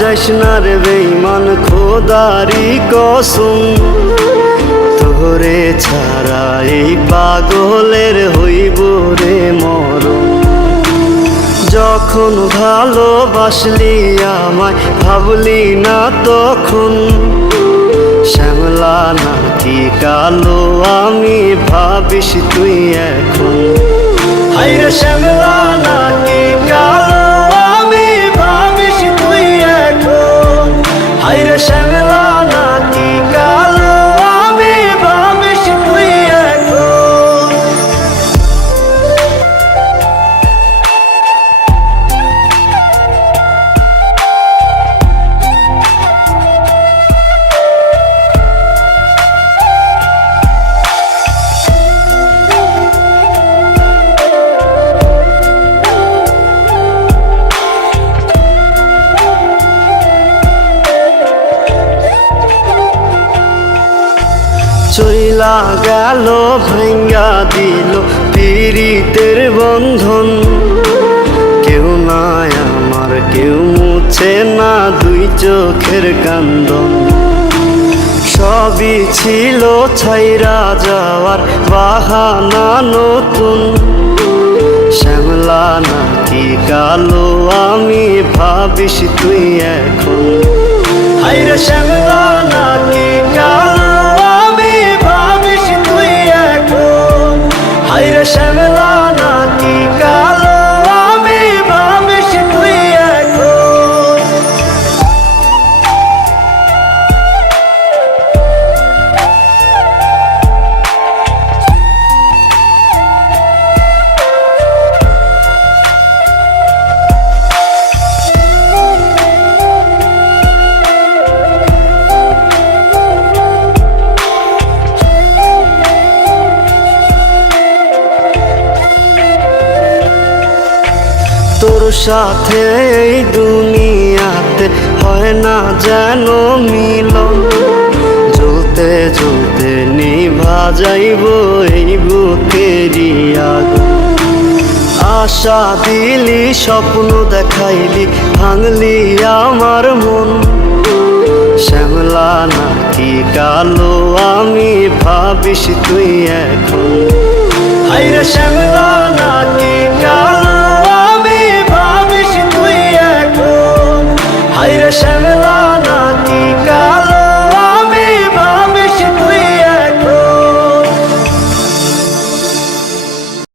যাইস না রে বেঈমান খোদারি কসম, তোরে ছাড়া এই পাগলের হইব রে মরণ। যখন ভালোবাসলি আমায় ভাবলি না তখন, শ্যামলা নাকি কালো আমি ভাবিস তুই এখন। হায়রে শ্যামলা নাকি কালো আমি ভাবিস তুই এখন। হায়রে শ্যামলা নাকি কালো আমি ভাবিস তুই এখন। চইলা গেল ভাঙ্গা দিল পীড়িতের বন্ধন, কেউ নাই আমার কেউ মুছে না দুই চোখের কান্দন। সবই ছিল ছাইরা যাওয়ার বাহানা নতুন, শ্যামলা নাকি কালো আমি ভাবিস তুই এখন। হায়রে শ্যামলা নাকি কালো আমি ভাবিস তুই এখন। হায়রে শ্যামলা নাকি কালো আমি ভাবিস তুই এখন। তোর সাথে এই দুনিয়াতে হয় না যেন মিলন, জ্বলতে জ্বলতে নিভা যাইব এই বুকেরই আগুন। আশা দিলি স্বপ্ন দেখাইলি ভাঙলি আমার মন, শ্যামলা নাকি কালো আমি ভাবিস তুই এখন। হায়রে শ্যামলা নাকি